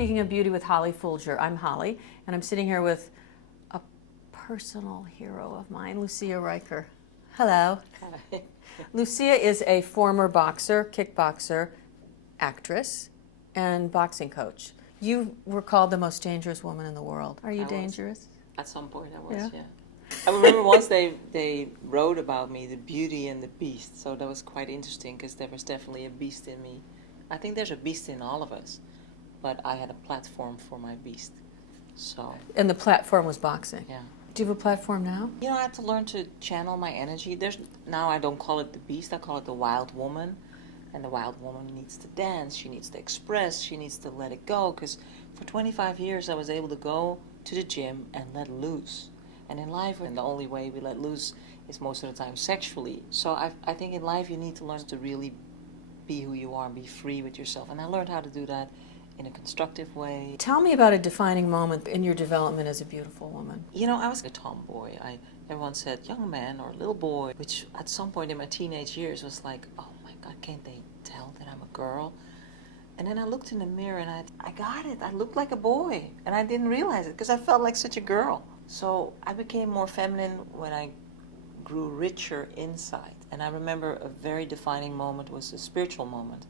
Speaking of Beauty with Holly Fulger, I'm Holly, and I'm sitting here with a personal hero of mine, Lucia Rijker. Hello. Hi. Lucia is a former boxer, kickboxer, actress, and boxing coach. You were called the most dangerous woman in the world. Are you dangerous? At some point I was, yeah. I remember once they wrote about me, the beauty and the beast, so that was quite interesting because there was definitely a beast in me. I think there's a beast in all of us, but I had a platform for my beast. So. And the platform was boxing? Yeah. Do you have a platform now? You know, I had to learn to channel my energy. Now I don't call it the beast, I call it the wild woman. And the wild woman needs to dance, she needs to express, she needs to let it go, because for 25 years I was able to go to the gym and let loose. And in life, and the only way we let loose is most of the time sexually. So I think in life you need to learn to really be who you are and be free with yourself. And I learned how to do that in a constructive way. Tell me about a defining moment in your development as a beautiful woman. You know, I was a tomboy. Everyone said young man or little boy, which at some point in my teenage years was like, oh my God, can't they tell that I'm a girl? And then I looked in the mirror and I got it. I looked like a boy and I didn't realize it because I felt like such a girl. So I became more feminine when I grew richer inside. And I remember a very defining moment was a spiritual moment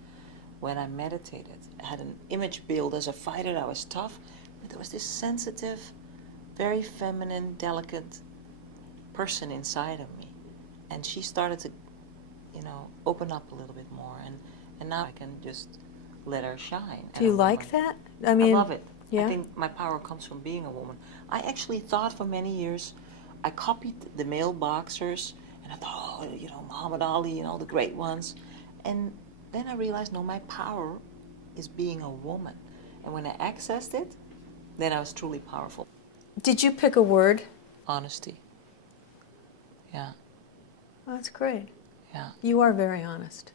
when I meditated. I had an image build as a fighter. I was tough, but there was this sensitive, very feminine, delicate person inside of me. And she started to, you know, open up a little bit more. And now I can just let her shine. Do you like that? I love it. Yeah? I think my power comes from being a woman. I actually thought for many years, I copied the male boxers, and I thought, oh, you know, Muhammad Ali and all the great ones. And then I realized, no, my power is being a woman. And when I accessed it, then I was truly powerful. Did you pick a word? Honesty. Yeah. Oh, that's great. Yeah. You are very honest.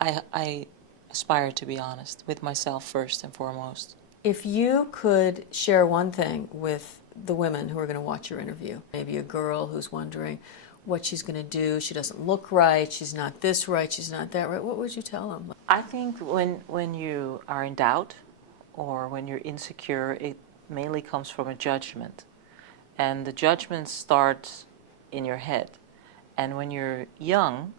I aspire to be honest with myself first and foremost. If you could share one thing with the women who are going to watch your interview, maybe a girl who's wondering what she's going to do, she doesn't look right, she's not this right, she's not that right, what would you tell them? I think when you are in doubt or when you're insecure, it mainly comes from a judgment. And the judgment starts in your head. And when you're young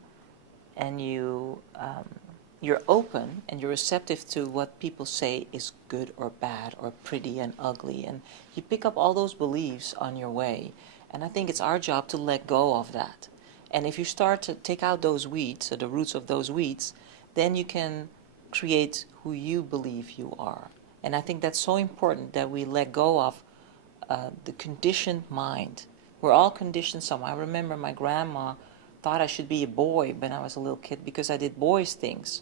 and you're open and you're receptive to what people say is good or bad or pretty and ugly, and you pick up all those beliefs on your way. And I think it's our job to let go of that. And if you start to take out those weeds, or the roots of those weeds, then you can create who you believe you are. And I think that's so important that we let go of the conditioned mind. We're all conditioned somehow. I remember my grandma thought I should be a boy when I was a little kid because I did boys' things.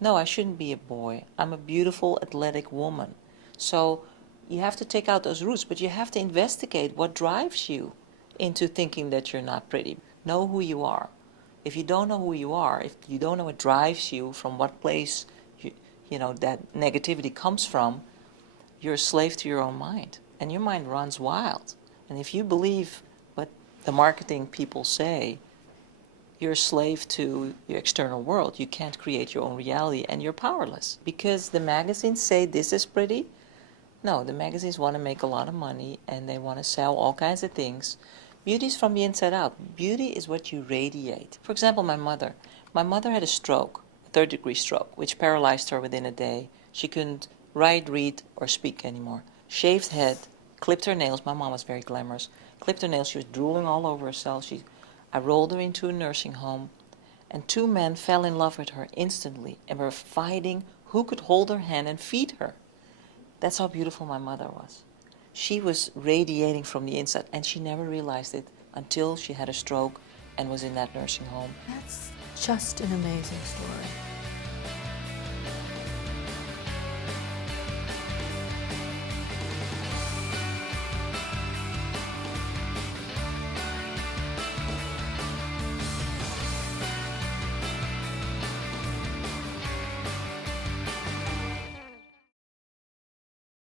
No, I shouldn't be a boy. I'm a beautiful, athletic woman. So you have to take out those roots, but you have to investigate what drives you into thinking that you're not pretty. Know who you are. If you don't know who you are, if you don't know what drives you, from what place you know that negativity comes from, you're a slave to your own mind. And your mind runs wild. And if you believe what the marketing people say, you're a slave to your external world. You can't create your own reality and you're powerless. Because the magazines say this is pretty. No, the magazines want to make a lot of money and they want to sell all kinds of things. Beauty is from the inside out. Beauty is what you radiate. For example, my mother. My mother had a stroke, a third-degree stroke, which paralyzed her within a day. She couldn't write, read, or speak anymore. Shaved head, clipped her nails. My mom was very glamorous. Clipped her nails. She was drooling all over herself. I rolled her into a nursing home, and two men fell in love with her instantly and were fighting who could hold her hand and feed her. That's how beautiful my mother was. She was radiating from the inside, and she never realized it until she had a stroke and was in that nursing home. That's just an amazing story.